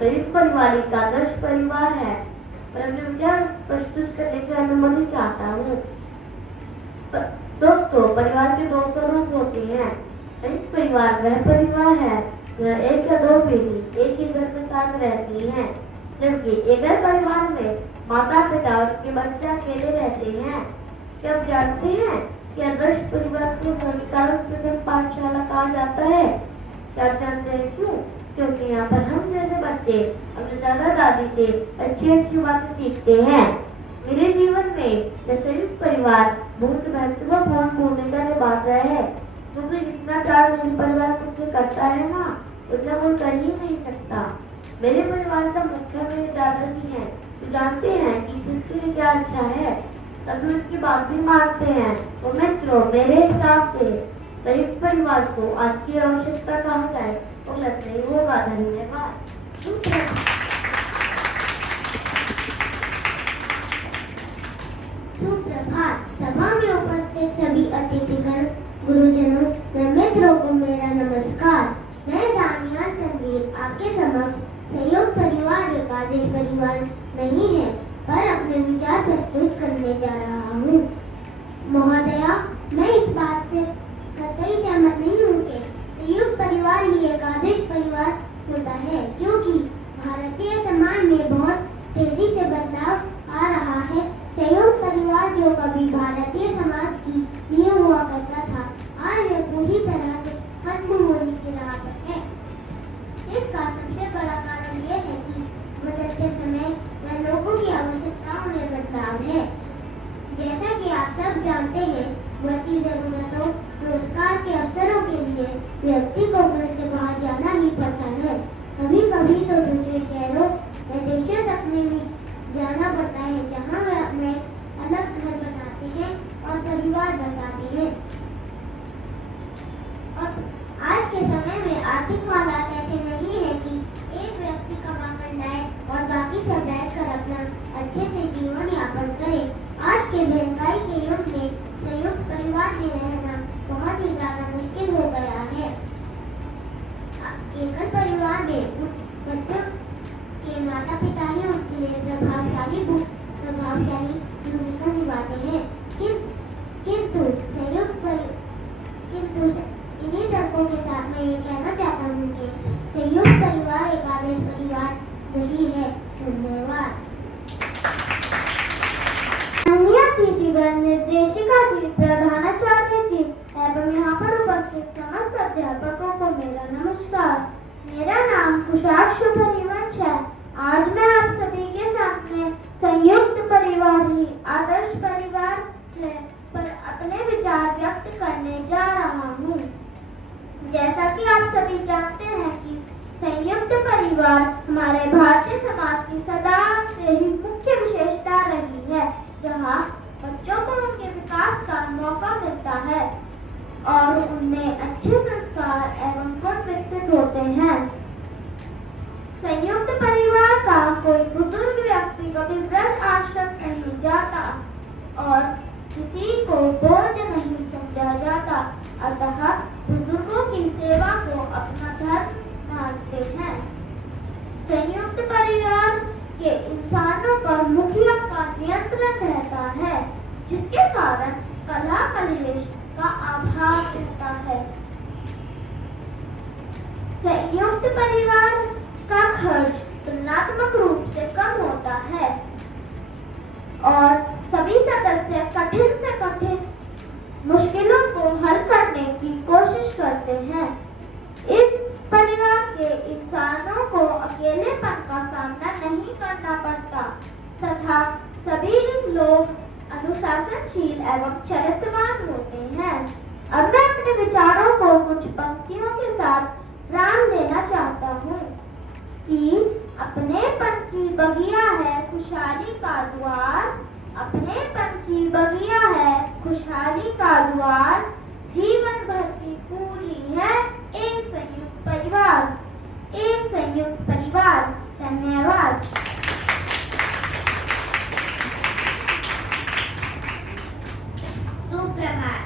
संयुक्त परिवार एक आदर्श परिवार है। पर अपने विचार प्रस्तुत करने की अनुमति चाहता हूँ। दोस्तों, परिवार के दो स्वरूप होते हैं। संयुक्त परिवार वह परिवार है जहाँ एक या दो पीढ़ी एक ही घर के साथ रहती हैं, जबकि एकल परिवार में माता पिता और उनके बच्चे अकेले रहते हैं। क्या आप जानते हैं कि आदर्श परिवार को संस्कारों की प्रथम पाठशाला कहा जाता है? क्या आप जानते हैं क्यों? क्योंकि यहाँ पर हम जैसे बच्चे अपने दादा दादी से अच्छी अच्छी बातें सीखते हैं। मेरे जीवन में संयुक्त परिवार बहुत महत्वपूर्ण भूमिका निभाता है, क्योंकि जितना प्यार मेरे परिवार मुझसे करता है ना, उतना कोई कर ही नहीं सकता। मेरे परिवार का मुख्य मेरे दादाजी हैं, जो जानते हैं कि किसके लिए क्या अच्छा है, तभी उनकी बात भी मानते हैं। तो मित्रों, मेरे हिसाब से संयुक्त परिवार को आज की आवश्यकता कहा जाए तो गलत नहीं होगा। धन्यवाद। सुप्रभात। सभा में उपस्थित सभी अतिथिगण, गुरुजनों व मित्रों को मेरा नमस्कार। मैं दानियाल तनवीर आपके समक्ष संयुक्त परिवार एक आदर्श परिवार नहीं है पर अपने विचार प्रस्तुत करने जा रहा हूँ। महोदया, मैं इस बात से कतई सहमत नहीं हूँ कि संयुक्त परिवार ही एक आदर्श परिवार होता है, क्योंकि भारतीय समाज में बहुत तेजी से बदलाव आ रहा है। संयुक्त परिवार जो कभी भारतीय समाज की लिए हुआ करता था, आज यह पूरी तरह से खत्म होने की राह पर है। इसका सबसे बड़ा कारण यह है कि बदलते समय व लोगों की आवश्यकताओं में बदलाव है। जैसा कि आप सब जानते हैं, बढ़ती जरूरतों, रोजगार के अवसरों के लिए व्यक्ति को घर से बाहर जाना ही पड़ता है। कभी कभी तो दूसरे शहरों व देशों तक में भी जाना पड़ता है, जहाँ वे अपने अलग घर बनाते हैं और परिवार बसाते हैं। और आज के समय में आर्थिक हालात ऐसे नहीं है कि एक व्यक्ति कमा कर लाए और बाकी सब बैठकर अपना अच्छे से जीवन यापन करे। आज के महंगाई के युग में संयुक्त परिवार में रहना बहुत ही ज्यादा मुश्किल हो गया है। एकल परिवार में बच्चों के माता पिता ही उसके लिए प्रभावशाली भूमिका निभाते हैं, किंतु इन्हीं तर्कों के साथ मैं ये कहना चाहता हूँ कि संयुक्त परिवार एक आदर्श परिवार नहीं है। धन्यवाद। अतिथिगण, निर्देशिका जी, प्रधानाचार्य जी एवं यहाँ पर उपस्थित समस्त अध्यापकों को मेरा नमस्कार। मेरा नाम कुशाक्षु परिवंश है। आज मैं आप सभी के सामने संयुक्त परिवार ही आदर्श परिवार है पर अपने विचार व्यक्त करने जा रहा हूँ। जैसा कि आप सभी जानते हैं कि संयुक्त परिवार हमारे भारतीय समाज की सदा से ही मुख्य विशेषता रही है, जहाँ बच्चों को उनके विकास का मौका मिलता है और उनमें अच्छे संस्कार एवं गुण विकसित होते हैं। संयुक्त परिवार का कोई बुजुर्ग व्यक्ति कभी वृद्ध आश्रम नहीं जाता और किसी को बोझ नहीं समझा जाता, अतः बुजुर्गों की सेवा को अपना धर्म मानते हैं। संयुक्त परिवार के इंसानों पर मुखिया का नियंत्रण रहता है, जिसके कारण कलह कलेश का आभास रहता है। संयुक्त परिवार का खर्च तुलनात्मक रूप से कम होता है और सभी सदस्य कठिन से कठिन मुश्किलों को हल करने की कोशिश करते हैं। इस परिवार के इंसानों को अकेलेपन का सामना नहीं करना पड़ता तथा सभी लोग अनुशासनशील एवं चरित्रवान होते हैं। अब मैं अपने विचारों को कुछ पंक्तियों के साथ प्राण देना चाहता हूँ कि अपनेपन की बगिया है खुशहाली का द्वार, अपनेपन की बगिया है खुशहाली का द्वार, जीवन भर की पूरी है एक संयुक्त परिवार, एक संयुक्त परिवार। धन्यवाद। सुप्रभात।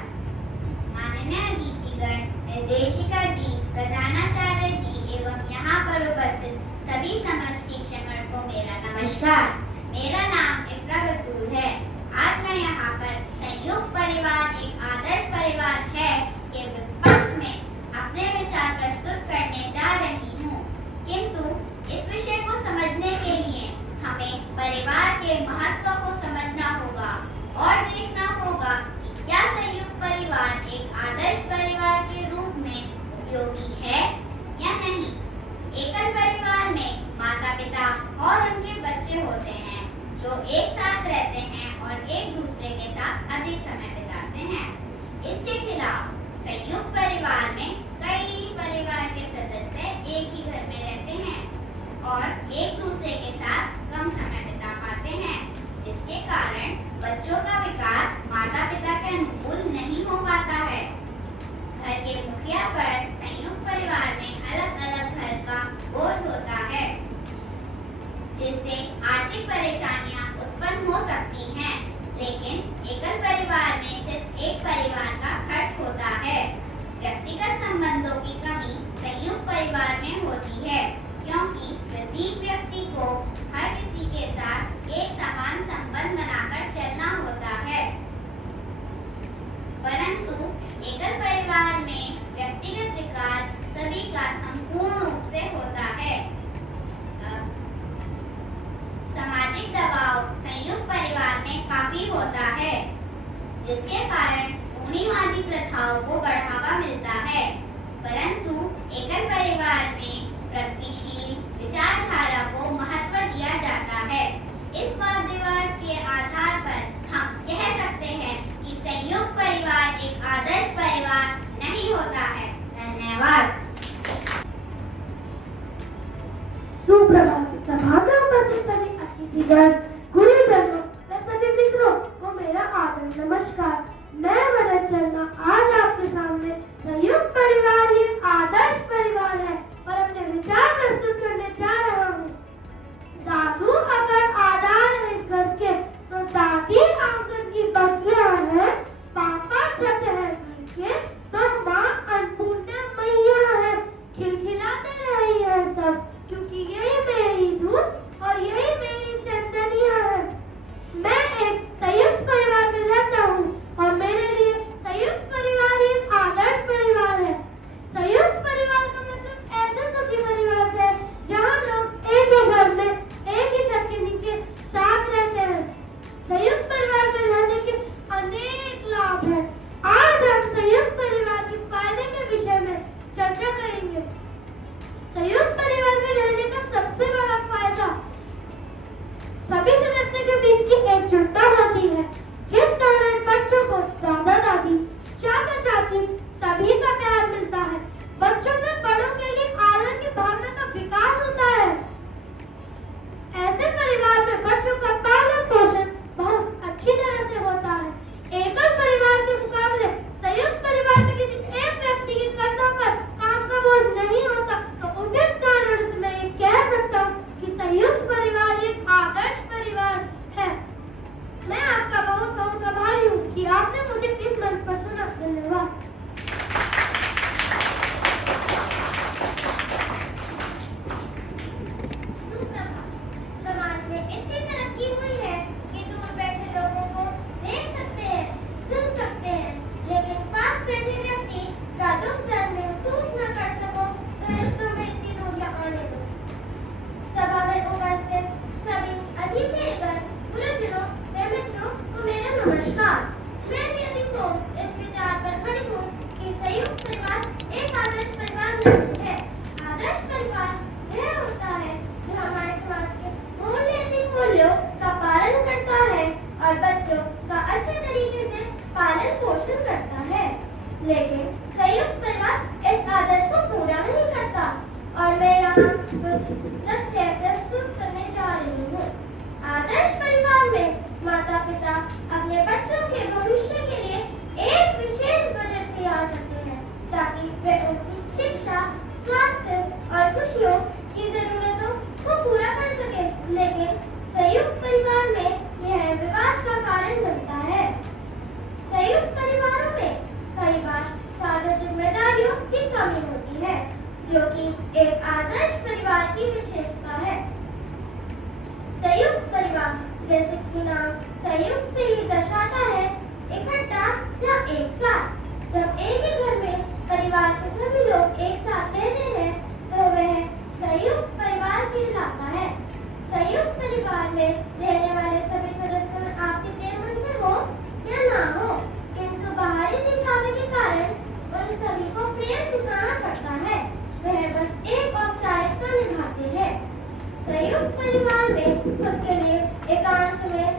माननीय अतिथिगण, निर्देशिका जी, प्रधानाचार्य जी एवं यहाँ पर उपस्थित सभी समस्त शिक्षकों को मेरा नमस्कार। मेरा नाम इफ्रा बतूल है। आज मैं यहाँ पर संयुक्त परिवार एक आदर्श परिवार है के विपक्ष में अपने विचार प्रस्तुत करने जा रही हूँ। किंतु इस विषय को समझने के लिए हमें परिवार के महत्व को समझना होगा और देखना होगा कि क्या संयुक्त परिवार एक आदर्श परिवार के रूप में उपयोगी है या नहीं। एकल परिवार में माता पिता और उनके बच्चे होते हैं जो एक साथ रहते हैं और एक दूसरे के साथ अधिक समय बिताते हैं। इसके खिलाफ संयुक्त परिवार में कई परिवार के सदस्य एक ही घर में रहते हैं और एक दूसरे के साथ कम समय बिता पाते हैं, जिसके कारण बच्चों का विकास माता पिता के अनुकूल नहीं हो पाता है। घर के मुखिया पर संयुक्त परिवार में अलग अलग घर का बोझ होता है, जिससे आर्थिक परेशानियां उत्पन्न हो सकती हैं। लेकिन एकल परिवार में सिर्फ एक परिवार का खर्च होता है। व्यक्तिगत संबंधों की कमी संयुक्त परिवार में होती है, क्योंकि प्रत्येक व्यक्ति को हर किसी के साथ एक समान संबंध बनाकर चलना होता है। परंतु एकल परिवार में व्यक्तिगत विकास सभी का संपूर्ण रूप से होता है। सामाजिक दबाव संयुक्त परिवार में काफी होता है, जिसके कारण रूढ़िवादी प्रथाओं को बढ़ावा मिलता है। परंतु एकल परिवार में प्रगतिशील विचारधारा को महत्व दिया जाता है। इस वाद-विवाद के आधार पर हम कह सकते हैं कि संयुक्त परिवार एक आदर्श परिवार नहीं होता है। धन्यवाद। सुप्रभात। सभा में उपस्थित सभी अतिथिगण, गुरुजनों व सभी मित्रों को मेरा आदर नमस्कार। मैं वरद शर्मा आज आपके सामने संयुक्त परिवार ही आदर्श परिवार है और अपने विचार प्रस्तुत करने जा रहा हूँ। दादू अगर आधार है इस घर के, तो दादी आंगन की बगिया है, पापा छत है घर के, तो माँ अन्नपूर्णा मैया है। खिलखिलाते रही है सब, क्योंकि यही मेरी दूध और यही मेरी चंदनिया है। मैं एक संयुक्त परिवार में रहता हूँ और मेरे लिए संयुक्त परिवार एक आदर्श परिवार है। संयुक्त परिवार का मतलब ऐसे सुखी परिवार है जहाँ लोग एक ही घर में एक ही छत के नीचे साथ रहते हैं। संयुक्त परिवार में रहने के अनेक लाभ हैं। आज हम संयुक्त परिवार के फायदे के विषय में चर्चा करेंगे। संयुक्त परिवार में रहने का सबसे बड़ा फायदा सभी सदस्यों के बीच की एकजुटता होती है, जिस कारण बच्चों को दादा दादी, चाचा चाची सभी का प्यार मिलता है। बच्चों में बड़ों के लिए आदर की भावना का विकास होता है। ऐसे परिवार में बच्चों का पालन पोषण बहुत अच्छी तरह से होता है। एकल परिवार के मुकाबले संयुक्त परिवार में किसी एक व्यक्ति के कंधों पर काम का बोझ नहीं होता। तो उपयुक्त कारण से मैं ये कह सकता हूँ कि संयुक्त परिवार एक आदर्श परिवार है। मैं आपका बहुत बहुत आभारी हूँ कि आपने मुझे इस मंच पर सुना। धन्यवाद। समाज में इतनी तरक्की हुई है कि दूर बैठे लोगों को देख सकते हैं, सुन सकते हैं, लेकिन पास बैठे व्यक्ति का दुख दर्द महसूस न कर सको तो रिश्तों में इतनी दूरियां आने दो। सभा में उपस्थित सभी अतिथिगण, गुरुजनों व मित्रों को मेरा नमस्कार। मैं नियति सोम इस विचार पर खड़ी हूँ कि संयुक्त परिवार एक आदर्श परिवार नहीं है। आदर्श परिवार वह होता है जो हमारे समाज के नैतिक मूल्यों का पालन करता है और बच्चों का अच्छे तरीके से पालन पोषण करता है। लेकिन संयुक्त परिवार इस आदर्श को पूरा नहीं करता और मैं यहाँ कुछ तथ्य प्रस्तुत करने जा रही हूँ। आदर्श परिवार में माता पिता अपने बच्चों के भविष्य के लिए एक विशेष बजट तैयार करते हैं ताकि वे उनकी शिक्षा, स्वास्थ्य और खुशियों की जरूरतों को पूरा कर सके। लेकिन संयुक्त परिवार में यह विवाद का कारण बनता है। संयुक्त परिवारों में कई बार साझा जिम्मेदारियों की कमी होती है, जो कि एक आदर्श परिवार की विशेषता है। संयुक्त परिवार जैसे कि नाम संयुक्त से ही दर्शाता है इकट्ठा या एक साथ। जब एक ही घर में परिवार के सभी लोग एक साथ रहते हैं तो वह संयुक्त परिवार कहलाता है। संयुक्त परिवार में रहने वाले सभी सदस्यों में आपसी प्रेम उनसे हो या ना हो, किंतु बाहरी दिखावे के कारण उन सभी को प्रेम दिखाना पड़ता है। वह बस एक औपचारिकता निभाते हैं। संयुक्त परिवार में खुद के लिए एकांत समय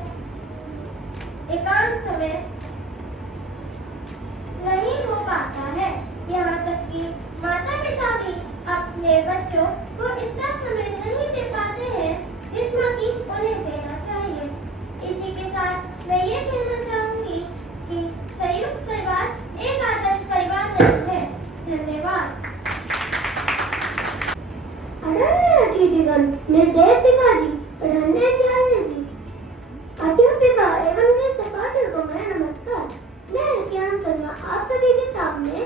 नहीं हो पाता है। यहाँ तक कि माता पिता भी अपने बच्चों को इतना समय नहीं दे पाते हैं जितना कि उन्हें देना चाहिए। इसी के साथ मैं ये कहना चाहूंगी कि संयुक्त परिवार एक आदर्श परिवार नहीं है। धन्यवाद। आदरणीय अतिथिगण, निर्देशिका जी, प्रधानाचार्य जी, अध्यापिका एवं सहपाठियों को मेरा नमस्कार। मैं ज्ञान शर्मा आप सभी के सामने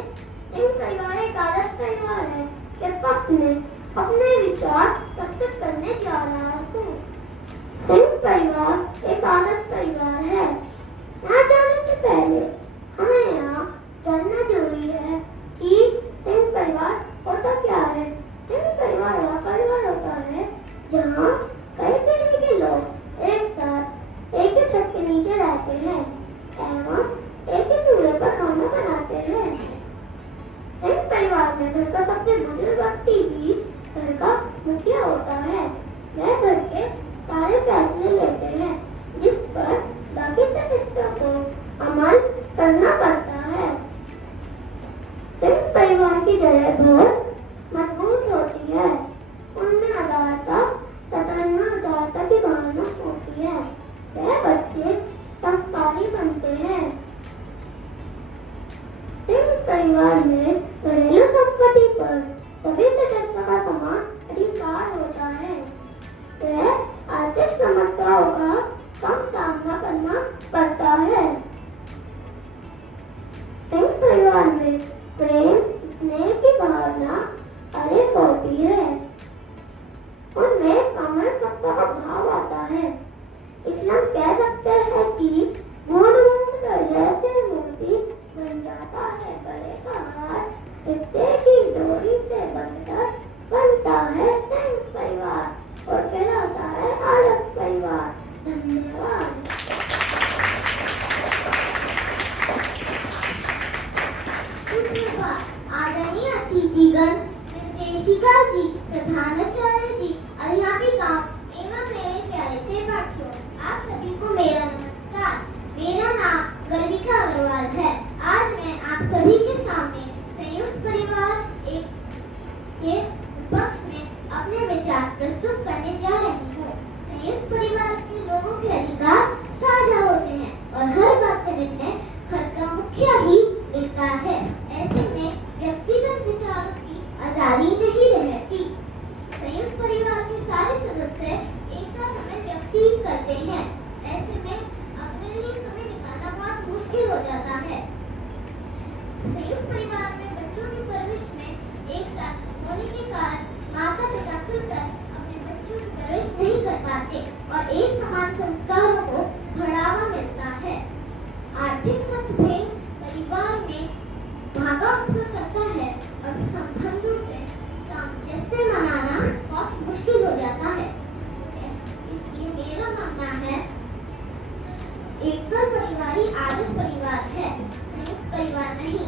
संयुक्त परिवार एक आदर्श परिवार है के पक्ष में अपने विचार प्रस्तुत करने जा रहा हूँ। संयुक्त परिवार एक आदर्श परिवार है। यहाँ जाने से पहले हमें यहाँ जानना जरूरी है कि संयुक्त परिवार होता क्या है। संयुक्त परिवार वह परिवार होता है जहाँ कई तरह के लोग एक साथ एक ही छत के नीचे रहते हैं एवं एक ही चूल्हे पर खाना बनाते हैं। संयुक्त परिवार में घर का सबसे बुजुर्ग व्यक्ति भी घर का मुखिया होता है। वह घर के सारे फैसले लेते हैं जिस पर बाकी सदस्यों को अमल करना पड़ता है। संयुक्त परिवार की जड़ें बहुत मजबूत होती है। उनमें उदारता तथा उदारता की भावना होती है। वह बच्चे संस्कारी बनते हैं। संयुक्त परिवार में घरेलू संपत्ति पर सभी सदस्यों का समान अधिकार होता है। वह आर्थिक समस्याओं का कम सामना करना पड़ता है। संयुक्त परिवार में प्रेम स्नेह की भावना अधिक होती है। उनमें सामूहिक सत्ता का भाव आता है। इसलिए हम कह सकते हैं कि बूंद-बूंद का जैसे मोती बन जाता है गले का हार, रिश्ते की डोरी से बंधकर बनता है संयुक्त परिवार और कहलाता है आदर्श परिवार। धन्यवाद। आदरणीय अतिथिगण, निर्देशिका जी, प्रधानाचार्य जी, अध्यापिका एवं मेरे प्यारे सहपाठियों, आप सभी को मेरा नमस्कार। मेरा नाम गर्विका अग्रवाल है। आज मैं आप सभी के सामने संयुक्त परिवार के पक्ष में अपने विचार प्रस्तुत करने जा रही हूँ। संयुक्त परिवार के लोगों के अधिकार साझा होते हैं और हर बात का निर्णय घर का मुखिया ही लेता है। ऐसे में व्यक्तिगत विचारों की आजादी नहीं रहती। संयुक्त परिवार के सारे सदस्य एक साथ समय व्यतीत करते हैं। ऐसे में अपने लिए समय निकालना बहुत मुश्किल हो जाता है। संयुक्त परिवार में बच्चों की परवरिश में एक साथ होने के कारण माता पिता खुलकर अपने बच्चों की परवरिश नहीं कर पाते और एक समान संस्कारों को बढ़ावा मिलता है। आर्थिक मतभेद परिवार में भागा उत्पन्न करता है और संबंधों से सामंजस्य मनाना बहुत मुश्किल हो जाता है। इसलिए मेरा मानना है एकल परिवार ही आदर्श परिवार है, संयुक्त परिवार नहीं।